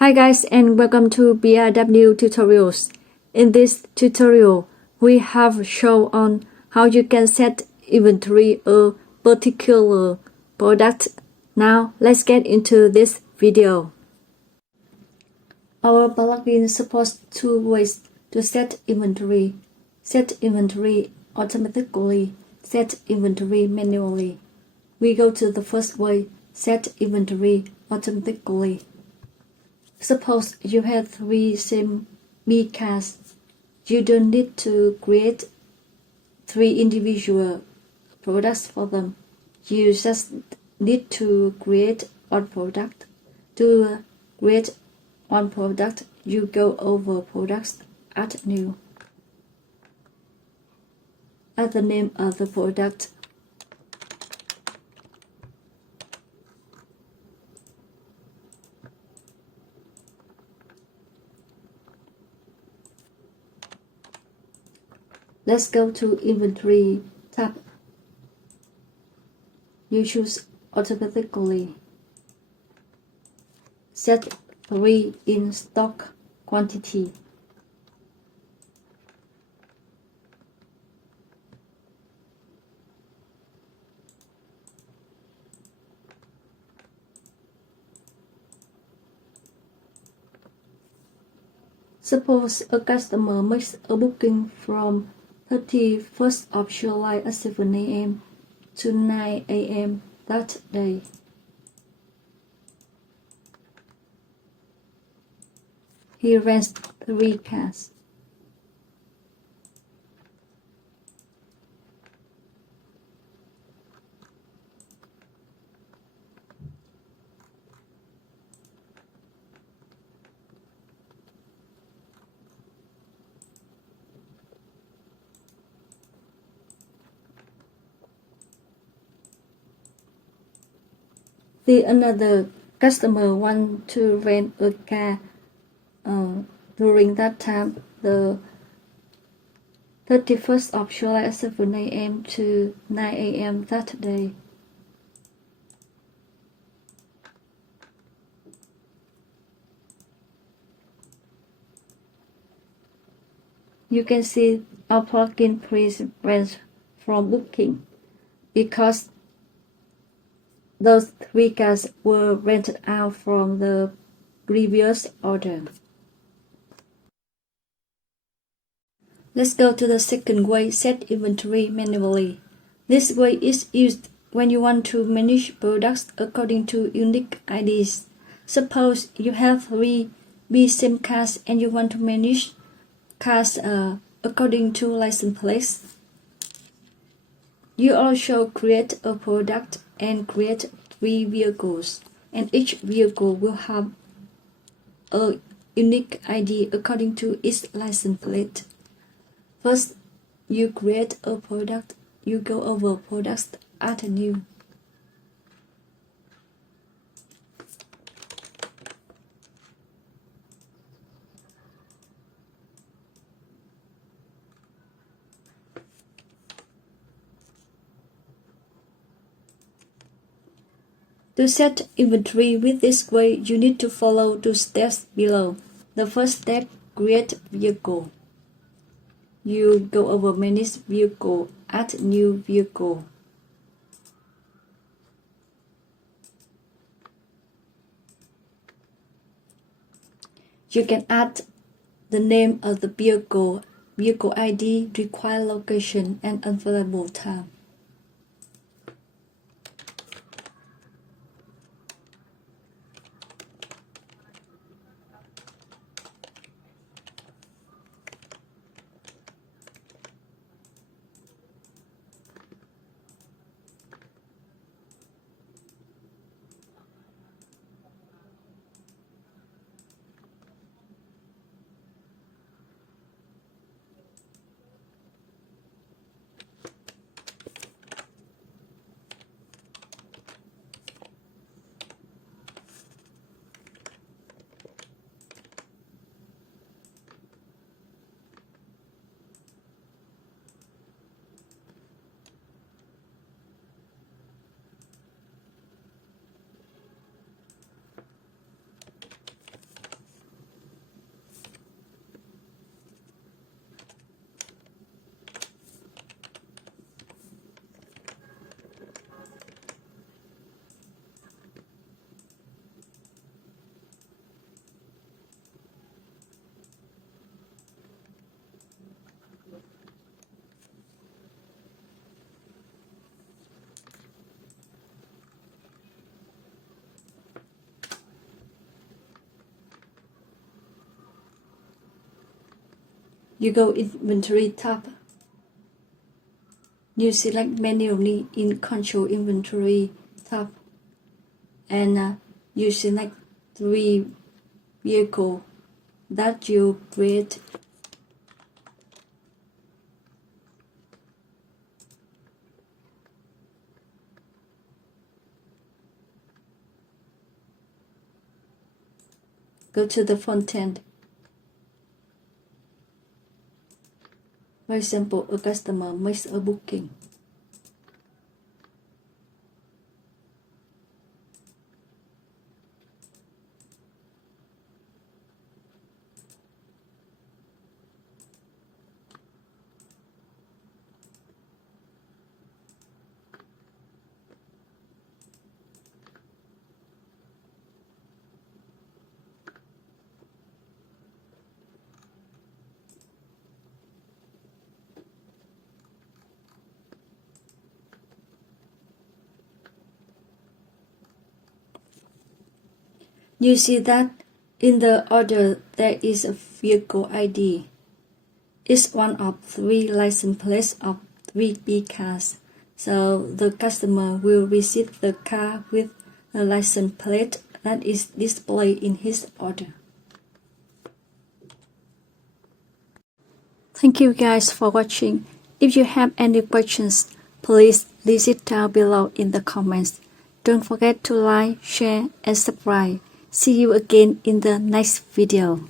Hi guys and welcome to BRW tutorials. In this tutorial, we have shown on how you can set inventory a particular product. Now let's get into this video. Our plugin supports two ways to set inventory. Set inventory automatically, set inventory manually. We go to the first way, set inventory automatically. Suppose you have 3 same B cars. You don't need to create 3 individual products for them. You just need to create one product. To create one product, you go over Products, Add New. Add the name of the product. Let's go to Inventory tab. You choose Automatically. Set 3 in stock quantity. Suppose a customer makes a booking from 31st of July at 7 a.m. to 9 a.m. that day. He rents 3 cars. The another customer want to rent a car during that time, the 31st of July at 7 a.m. to 9 a.m. that day. You can see our plugin prevents from booking because those 3 cars were rented out from the previous order. Let's go to the second way, set inventory manually. This way is used when you want to manage products according to unique IDs. Suppose you have 3 B-SIM cards and you want to manage cars according to license plates. You also create a product and create 3 vehicles, and each vehicle will have a unique ID according to its license plate. First, you create a product, you go over Products, Add New. To set inventory with this way, you need to follow 2 steps below. The first step, create vehicle. You go over Manage Vehicle, Add New Vehicle. You can add the name of the vehicle, vehicle ID, required location, and available time. You go Inventory tab. You select manually in Control Inventory tab, and you select 3 vehicles that you create. Go to the front end. For example, a customer makes a booking. You see that in the order there is a vehicle ID. It's one of 3 license plates of 3 B cars. So the customer will receive the car with a license plate that is displayed in his order. Thank you guys for watching. If you have any questions, please leave it down below in the comments. Don't forget to like, share, and subscribe. See you again in the next video.